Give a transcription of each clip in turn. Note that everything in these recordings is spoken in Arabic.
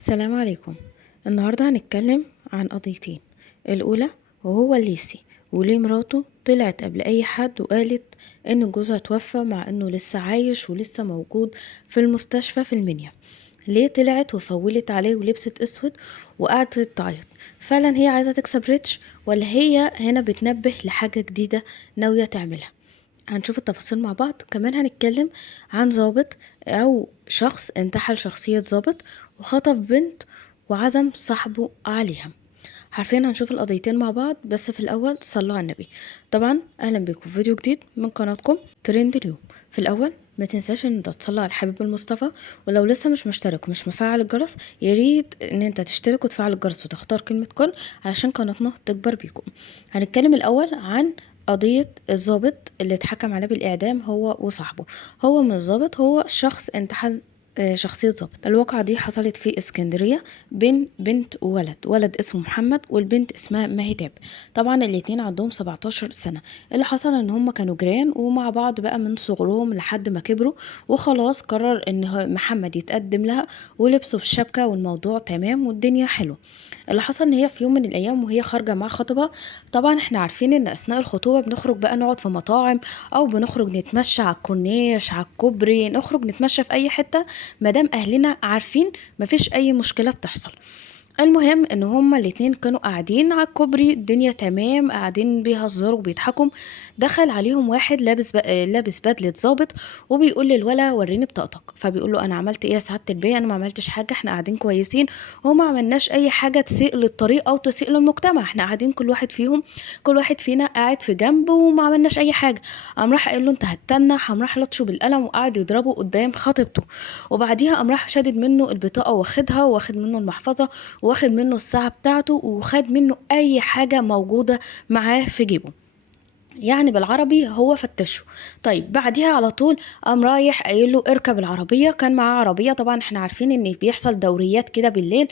السلام عليكم. النهاردة هنتكلم عن قضيتين. الأولى وهو الليسي، وليه مراته طلعت قبل أي حد وقالت إن جوزها توفى مع إنه لسه عايش ولسه موجود في المستشفى في المنيا. ليه طلعت وفولت عليه ولبست أسود وقعدت تعيط؟ فعلا هي عايزة تكسب ريتش، ولا هي هنا بتنبه لحاجة جديدة ناوية تعملها؟ هنشوف التفاصيل مع بعض. كمان هنتكلم عن ضابط او شخص انتحل شخصية ضابط وخطف بنت وعزم صاحبه عليها. عارفين هنشوف القضيتين مع بعض، بس في الاول صلوا على النبي. طبعا اهلا بكم في فيديو جديد من قناتكم ترند اليوم. في الاول ما تنساش ان انت تصلي على الحبيب المصطفى، ولو لسه مش مشترك ومش مفعل الجرس ياريت ان انت تشترك وتفعل الجرس وتختار كلمة كل علشان قناتنا تكبر بيكم. هنتكلم الاول عن قضية الضابط اللي اتحكم عليه بالإعدام هو وصاحبه. هو مش ضابط، هو شخص انتحل شخصية ضابط. الواقعة دي حصلت في اسكندرية بين بنت وولد. ولد اسمه محمد والبنت اسمها مهتاب. طبعا الاتنين عندهم 17 سنة. اللي حصل ان هم كانوا جيران ومع بعض بقى من صغرهم لحد ما كبروا، وخلاص قرر ان محمد يتقدم لها ولبسوا في الشبكة والموضوع تمام والدنيا حلوة. اللي حصل ان هي في يوم من الايام وهي خارجة مع خطيبها. طبعا احنا عارفين ان اثناء الخطوبة بنخرج بقى نقعد في مطاعم او بنخرج نتمشى على الكورنيش على الكوبري، نخرج نتمشى في اي حتة مادام اهلنا عارفين مفيش اي مشكلة بتحصل. المهم ان هما الاتنين كانوا قاعدين على الكوبري، الدنيا تمام، قاعدين بيهزروا وبيضحكوا. دخل عليهم واحد لابس بدلة ضابط وبيقول للولا وريني بطاقتك. فبيقول له انا عملت ايه يا سعادة البيه؟ انا ما عملتش حاجة، احنا قاعدين كويسين وما عملناش اي حاجة تسيء للطريق او تسيء للمجتمع، احنا قاعدين كل واحد فينا قاعد في جنب وما عملناش اي حاجة. قام راح قال له انت هتتنح، قام راح لطشه بالقلم وقعد يضربه قدام خطيبته. وبعديها قام راح شادد منه البطاقة واخدها، واخد منه المحفظة، واخد منه الساعة بتاعته، وخد منه اي حاجة موجودة معاه في جيبه. يعني بالعربي هو فتشه. طيب بعديها على طول قام رايح قايل له اركب العربيه. كان معاه عربيه. طبعا احنا عارفين ان بيحصل دوريات كده بالليل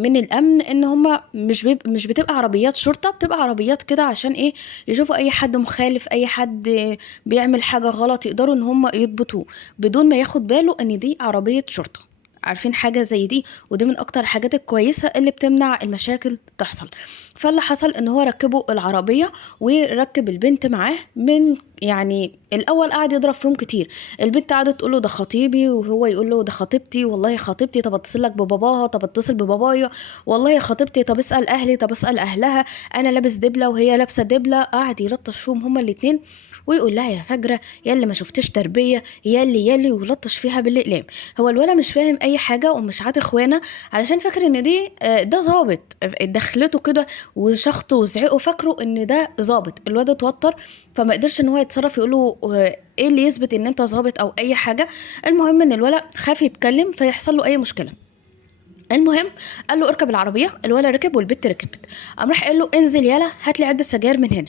من الامن، ان هم مش بتبقى عربيات شرطه، بتبقى عربيات كده عشان ايه؟ يشوفوا اي حد مخالف، اي حد بيعمل حاجه غلط يقدروا ان هم يضبطوه بدون ما ياخد باله ان دي عربيه شرطه. عارفين حاجة زي دي؟ ودي من اكتر الحاجات الكويسة اللي بتمنع المشاكل تحصل. فاللي حصل ان هو ركبوا العربية وركب البنت معاه. من يعني الاول قعد يضرب فيهم كتير. البنت قعدت تقول له ده خطيبي، وهو يقول له ده خطيبتي، والله خطيبتي، طب اتصل لك بباباها، طب اتصل ببابايا، والله خطيبتي، طب اسال اهلي، طب اسال اهلها، انا لابس دبله وهي لابسه دبله. قعد يلطش فيهم هما الاتنين ويقول لها يا فجره، يا اللي ما شفتش تربيه، يا اللي ويلطش فيها بالاقلام. هو الولا مش فاهم اي حاجه ومش عاتي اخوانا، علشان فاكر ان ده ظابط دخلته كده وشخطه وزعقه، فاكره ان ده ظابط. الواد اتوتر فما قدرش ان هو يتصرف يقوله ايه اللي يثبت ان انت ظابط او اي حاجه. المهم ان الولد خاف يتكلم فيحصل له اي مشكله. المهم قال له اركب العربيه. الولا ركب والبت ركبت. قام راح قال له انزل يلا هات لي علبه سجاير من هنا.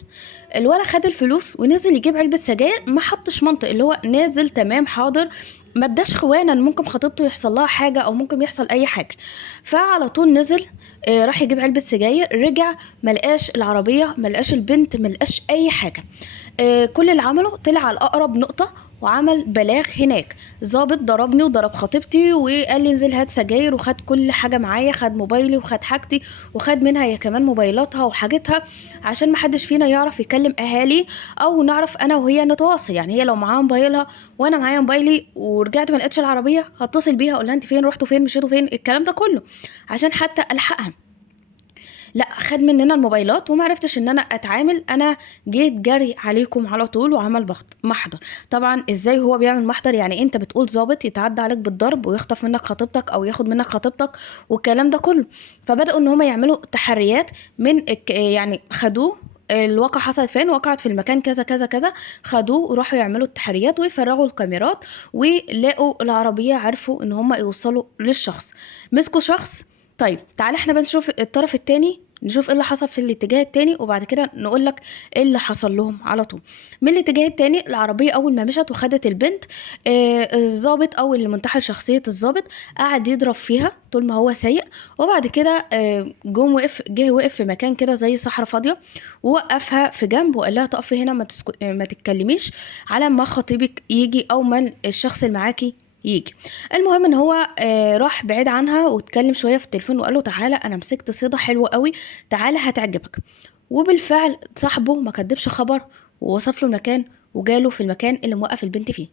الولا خد الفلوس ونزل يجيب علبه سجاير، ما حطش منطق، اللي هو نازل تمام حاضر، ما اداش خوانا ان ممكن خطيبته يحصل لها حاجه او ممكن يحصل اي حاجه. فعلى طول نزل راح يجيب علبه سجاير، رجع ملقاش العربيه، ملقاش البنت، ملقاش اي حاجه. كل اللي عمله طلع على اقرب نقطه وعمل بلاغ هناك. ظابط ضربني وضرب خطيبتي وقال لي انزل هات سجاير، وخد كل حاجه معايا، خد موبايلي وخد حاجتي وخد منها هي كمان موبايلاتها وحاجتها، عشان ما حدش فينا يعرف يكلم اهالي او نعرف انا وهي نتواصل. يعني هي لو معاها موبايلها وانا معايا موبايلي ورجعت ما لقيتش العربيه، هتصل بيها اقول لها انت فين، رحتوا فين، مشيتوا فين، الكلام ده كله عشان حتى الحقها. لا، خد مننا الموبايلات وما عرفتش ان انا اتعامل. انا جيت جري عليكم على طول وعمل محضر. طبعا ازاي هو بيعمل محضر؟ يعني انت بتقول ظابط يتعدى عليك بالضرب ويخطف منك خطيبتك او ياخد منك خطيبتك والكلام ده كله. فبداوا ان هم يعملوا تحريات يعني خدوه. الواقع حصلت فين؟ وقعت في المكان كذا كذا كذا. خدوه وراحوا يعملوا التحريات ويفرغوا الكاميرات ولقوا العربية، عرفوا ان هم يوصلوا للشخص، مسكوا شخص. طيب تعالى احنا بنشوف الطرف التاني، نشوف ايه اللي حصل في الاتجاه التاني وبعد كده نقول لك ايه اللي حصل لهم على طول. من الاتجاه التاني العربيه اول ما مشت وخدت البنت، الضابط او اللي منتحل شخصيه الضابط قعد يضرب فيها طول ما هو سايق. وبعد كده جه وقف في مكان كده زي صحراء فاضيه، ووقفها في جنب وقال لها تقفي هنا، ما تتكلميش على ما خطيبك يجي او ما الشخص اللي معاكي يجي. المهم ان هو راح بعيد عنها واتكلم شويه في التليفون وقال له تعالى انا مسكت صيده حلوه قوي، تعالى هتعجبك. وبالفعل صاحبه ما كدبش خبر ووصف له المكان وجاله في المكان اللي موقف البنت فيه.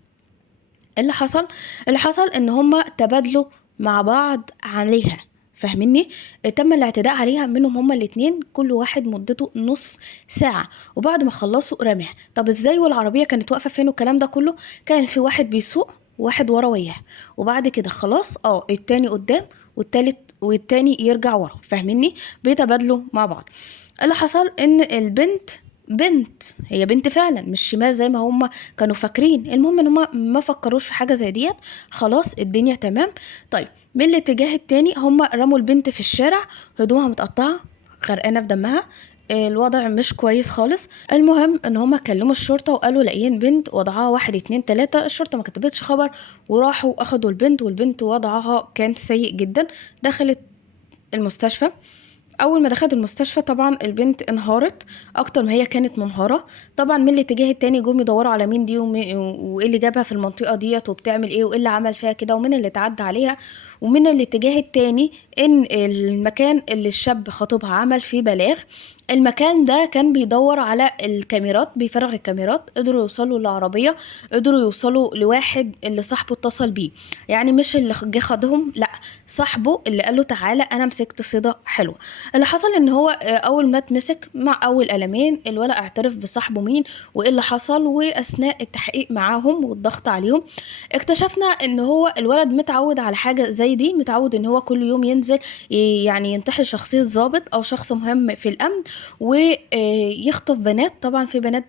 اللي حصل اللي حصل ان هما تبادلوا مع بعض عليها، فاهميني؟ تم الاعتداء عليها منهم هما الاتنين، كل واحد مدته نص ساعة، وبعد ما خلصوا رميها. طب ازاي والعربية كانت واقفة فين والكلام ده كله؟ كان في واحد بيسوق وواحد ورا وياه، وبعد كده خلاص التاني قدام والتالت والتاني يرجع ورا، فاهميني؟ بيتبادلوا مع بعض. اللي حصل ان البنت بنت، هي بنت فعلا مش شمال زي ما هم كانوا فاكرين. المهم ان هم ما فكروش في حاجه زي ديت، خلاص الدنيا تمام. طيب من الاتجاه التاني هم رموا البنت في الشارع، هدومها متقطعه غرقانه في دمها، الوضع مش كويس خالص. المهم ان هما كلموا الشرطة وقالوا لاقيين بنت وضعها 1 2 3. الشرطة ما كتبتش خبر وراحوا اخدوا البنت، والبنت وضعها كان سيء جدا. دخلت المستشفى. اول ما دخلت المستشفى طبعا البنت انهارت اكتر ما هي كانت منهارة. طبعا من الاتجاه التاني جم يدوروا على مين دي وايه اللي جابها في المنطقة ديت وبتعمل ايه وايه اللي عمل فيها كده ومين اللي اتعدى عليها. ومن الاتجاه التاني ان المكان اللي الشاب خطيبها عمل فيه بلاغ، المكان ده كان بيدور على الكاميرات، بيفرغ الكاميرات، قدروا يوصلوا للعربية، قدروا يوصلوا لواحد اللي صاحبه اتصل بيه، يعني مش اللي جه خدهم، لا، صاحبه اللي قال له تعالى انا مسكت صيدة حلوة. اللي حصل ان هو اول ما اتمسك مع اول قلمين الولد اعترف بصاحبه مين وايه اللي حصل. واثناء التحقيق معاهم والضغط عليهم اكتشفنا ان هو الولد متعود على حاجة زي دي، متعود ان هو كل يوم ينزل يعني ينتحل شخصية ضابط او شخص مهم في الامن ويخطف بنات. طبعا في بنات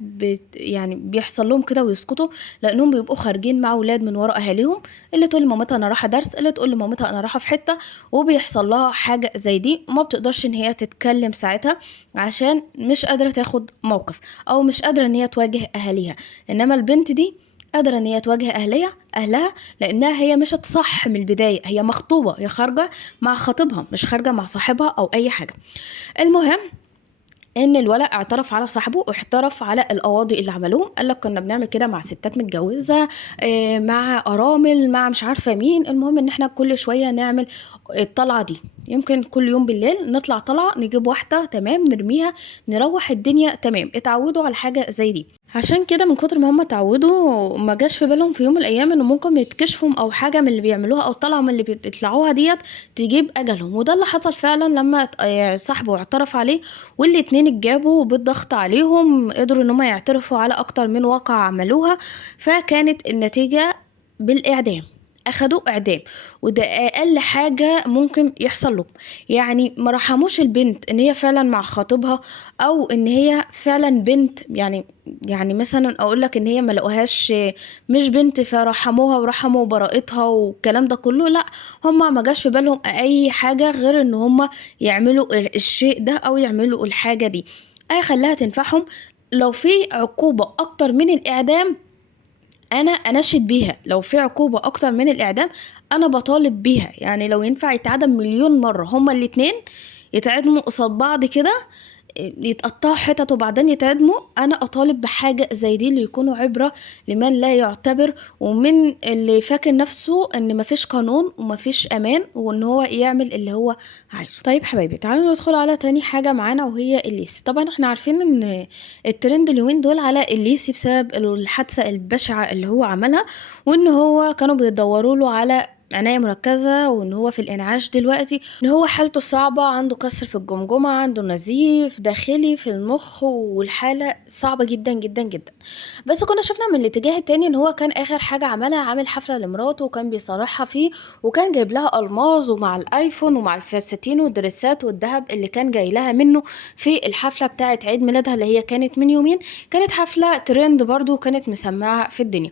يعني بيحصل لهم كده ويسكتوا لانهم بيبقوا خارجين مع اولاد من ورا اهاليهم، اللي تقول لمامتها انا رايحه درس، اللي تقول لمامتها انا رايحه في حته، وبيحصل لها حاجه زي دي وما بتقدرش ان هي تتكلم ساعتها عشان مش قادره تاخد موقف او مش قادره ان هي تواجه اهاليها. انما البنت دي قادره ان هي تواجه اهلها لانها هي مشت صح من البدايه، هي مخطوبه، هي خارجه مع خطيبها مش خارجه مع صاحبها او اي حاجه. المهم ان الولد اعترف على صاحبه واعترف على القواضي اللي عملوهم. قال لك كنا بنعمل كده مع ستات متجوزه، مع ارامل، مع مش عارفه مين. المهم ان احنا كل شويه نعمل الطلعه دي، يمكن كل يوم بالليل نطلع طلعه نجيب واحده تمام نرميها نروح الدنيا تمام. اتعودوا على حاجه زي دي، عشان كده من كتر ما هم اتعودوا ما جاش في بالهم في يوم من الايام انه ممكن يتكشفوا او حاجه من اللي بيعملوها او طلعه من اللي بيطلعوها ديت تجيب اجلهم. وده اللي حصل فعلا لما صاحبه اعترف عليه، والاتنين اتجابوا بالضغط عليهم قدروا ان هم يعترفوا على اكتر من واقعة عملوها، فكانت النتيجة بالاعدام. اخدوا اعدام، وده اقل حاجة ممكن يحصل له. يعني ما رحموش البنت ان هي فعلا مع خطيبها او ان هي فعلا بنت، يعني مثلا اقول لك ان هي ما لقوهاش مش بنت فرحموها ورحموا براءتها والكلام ده كله، لا، هما ما جاش في بالهم اي حاجة غير ان هما يعملوا الشيء ده او يعملوا الحاجة دي. اي خلاها تنفعهم. لو في عقوبة اكتر من الاعدام انا اناشد بيها، لو في عقوبة اكتر من الاعدام انا بطالب بيها. يعني لو ينفع يتعدم مليون مرة هما الاتنين يتعدموا قصاد بعض كده، يتقطعوا حتت وبعدين يتعدموا، انا اطالب بحاجة زي دي اللي يكونوا عبرة لمن لا يعتبر ومن اللي فاكر نفسه ان مفيش قانون ومفيش امان وان هو يعمل اللي هو عايزه. طيب حبايبي تعالوا ندخل على تاني حاجة معانا وهي الليسي. طبعا احنا عارفين ان الترند اليومين دول على الليسي بسبب الحادثة البشعة اللي هو عملها، وان هو كانوا بيدوروا له على عناية مركزة، وان هو في الانعاش دلوقتي، ان هو حالته صعبة، عنده كسر في الجمجمة، عنده نزيف داخلي في المخ، والحالة صعبة جدا جدا جدا. بس كنا شفنا من الاتجاه التاني ان هو كان اخر حاجة عملها عامل حفلة لمراته وكان بيصارحها فيه، وكان جايب لها الماظ ومع الايفون ومع الفساتين والدريسات والذهب اللي كان جاي لها منه في الحفلة بتاعة عيد ميلادها اللي هي كانت من يومين. كانت حفلة ترند برضو وكانت مسمعة في الدنيا.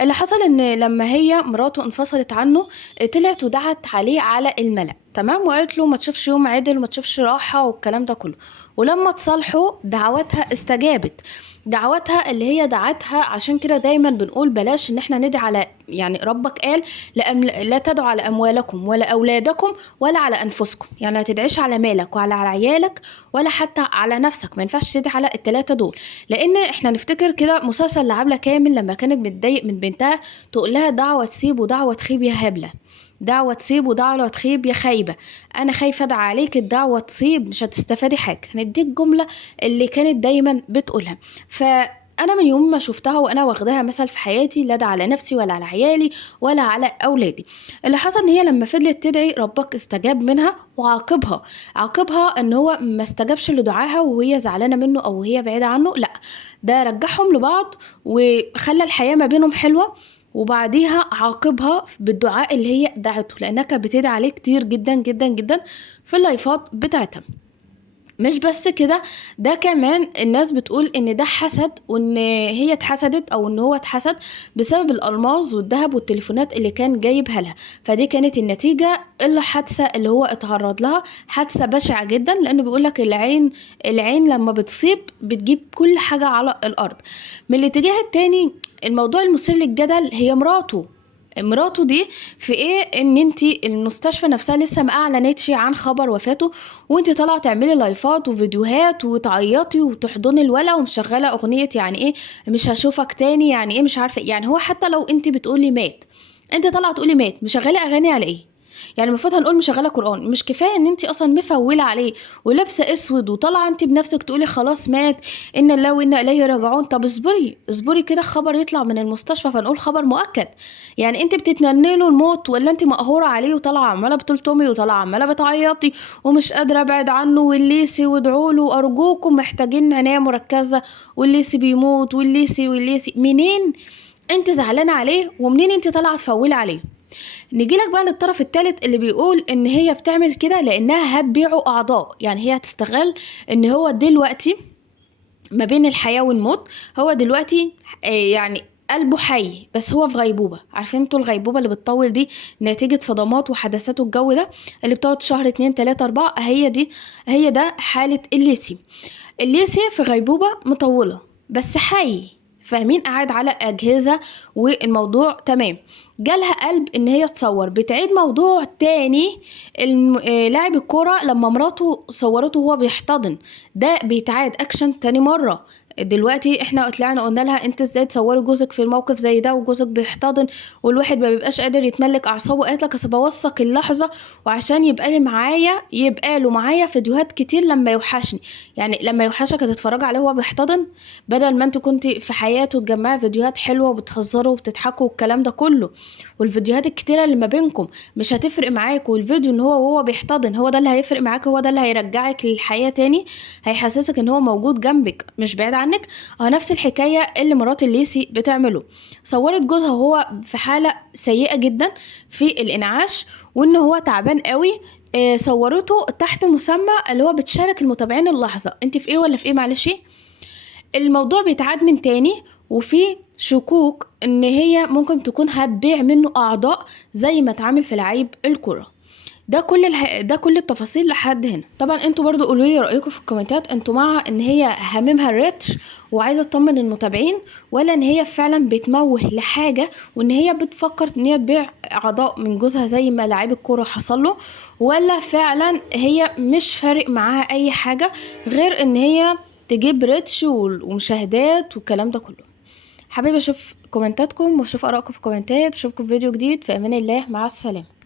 اللي حصل ان لما هي مراته انفصلت عنه طلعت ودعت عليه على الملأ، تمام، وقالت له ما تشوفش يوم عدل وما تشوفش راحة والكلام ده كله. ولما تصالحوا دعواتها استجابت، دعواتها اللي هي دعتها. عشان كده دايما بنقول بلاش ان احنا ندعي على، يعني ربك قال لا تدعوا على اموالكم ولا اولادكم ولا على انفسكم، يعني ما تدعيش على مالك وعلى عيالك ولا حتى على نفسك، ما ينفعش تدعي على الثلاثه دول. لان احنا نفتكر كده مسلسل لعبلة كامل لما كانت متضايق من بنتها تقول لها دعوه تسيب ودعوه تخيب يا هبله، دعوة تصيب ودعوة تخيب يا خايبة، أنا خايفة أدعى عليك الدعوة تصيب مش هتستفادي حاجة. دي الجملة اللي كانت دايما بتقولها. فأنا من يوم ما شفتها وأنا واخداها مثل في حياتي، لا ده على نفسي ولا على عيالي ولا على أولادي. اللي حصل إن هي لما فضلت تدعي ربك استجاب منها وعاقبها، عاقبها إن هو ما استجابش لدعاها وهي زعلانة منه أو هي بعيدة عنه، لا ده رجعهم لبعض وخلى الحياة ما بينهم حلوة. وبعديها عاقبها بالدعاء اللي هي دعته، لانها كانت بتدعي عليه كتير جدا جدا جدا في اللايفات بتاعتها. مش بس كده، ده كمان الناس بتقول ان ده حسد، وان هي اتحسدت او ان هو اتحسد بسبب الالماظ والذهب والتليفونات اللي كان جايبها لها. فدي كانت النتيجة الحادثة اللي هو اتعرض لها، حادثة بشعة جدا. لانه بيقولك العين لما بتصيب بتجيب كل حاجة على الارض. من الاتجاه التاني الموضوع المثير للجدل هي مراته دي في ايه؟ ان انتي المستشفى نفسها لسه ما اعلنتش عن خبر وفاته، وانتي طالعه تعملي لايفات وفيديوهات وتعيطي وتحضني الولا ومشغله اغنيه يعني ايه مش هشوفك تاني، يعني ايه مش عارفه. يعني هو حتى لو انتي بتقولي مات، انتي طالعه تقولي مات، مشغله اغاني على ايه؟ يعني المفروض هنقول مشغله قران. مش كفايه ان انت اصلا مفوله عليه ولابسه اسود وطالعه انت بنفسك تقولي خلاص مات، ان الله وانا اليه راجعون؟ طب اصبري كده خبر يطلع من المستشفى فنقول خبر مؤكد. يعني انت بتتمني له الموت ولا انت مقهوره عليه وطالعه عماله بتلطمي وطالعه عماله بتعيطي ومش قادره ابعد عنه والليسي وادعوا له ارجوكم محتاجين عنايه مركزه والليسي بيموت والليسي منين انت زعلانه عليه ومنين انت طالعه تفولي عليه؟ نجيلك بقى للطرف الثالث اللي بيقول ان هي بتعمل كده لانها هتبيعه اعضاء، يعني هي هتستغل ان هو دلوقتي ما بين الحياة والموت، هو دلوقتي يعني قلبه حي بس هو في غيبوبة. عارفين انتوا الغيبوبة اللي بتطول دي نتيجة صدمات وحدثات والجو ده اللي بتقعد شهر 2 3 4، هي ده حالة الليسي في غيبوبة مطولة بس حي، فاهمين؟ قاعد على أجهزة والموضوع تمام. جالها قلب ان هي تصور، بتعيد موضوع تاني. لاعب الكرة لما مراته صورته وهو بيحتضن، ده بيتعاد اكشن تاني مرة. دلوقتي احنا طلعنا قلنا لها انت ازاي تصوري جوزك في الموقف زي ده وجوزك بيحتضن والواحد ما بيبقاش قادر يتملك اعصابه؟ قالت لك اصل بوثق اللحظه وعشان يبقى له معايا فيديوهات كتير لما يوحشني. يعني لما يوحشك هتتفرج عليه وهو بيحتضن بدل ما انت كنت في حياته تجمعي فيديوهات حلوه وبتهزروا وبتضحكوا والكلام ده كله، والفيديوهات الكتيره اللي ما بينكم مش هتفرق معاك، والفيديو ان وهو بيحتضن هو ده اللي هيفرق معاك، هو ده اللي هيرجعك للحياه تاني، هيحسسك ان هو موجود جنبك مش بعيد عنك. نفس الحكايه اللي مرات الليسي بتعمله. صورت جوزها وهو في حاله سيئه جدا في الانعاش وان هو تعبان قوي، صورته تحت مسمى اللي هو بتشارك المتابعين اللحظه انت في ايه ولا في ايه. معلش الموضوع بيتعاد من تاني، وفي شكوك ان هي ممكن تكون هتبيع منه اعضاء زي ما اتعامل في لعيب الكرة. ده كل التفاصيل لحد هنا. طبعا انتوا برضو قولوا لي رايكم في الكومنتات، انتوا مع ان هي هاممها الريتش وعايزه تطمن المتابعين، ولا ان هي فعلا بتموه لحاجه وان هي بتفكر ان هي تبيع اعضاء من جوزها زي ما لعيب الكوره حصل له، ولا فعلا هي مش فارق معاها اي حاجه غير ان هي تجيب ريتش ومشاهدات والكلام ده كله. حابه اشوف كومنتاتكم واشوف ارائكم في الكومنتات. اشوفكم في فيديو جديد، في امان الله، مع السلامه.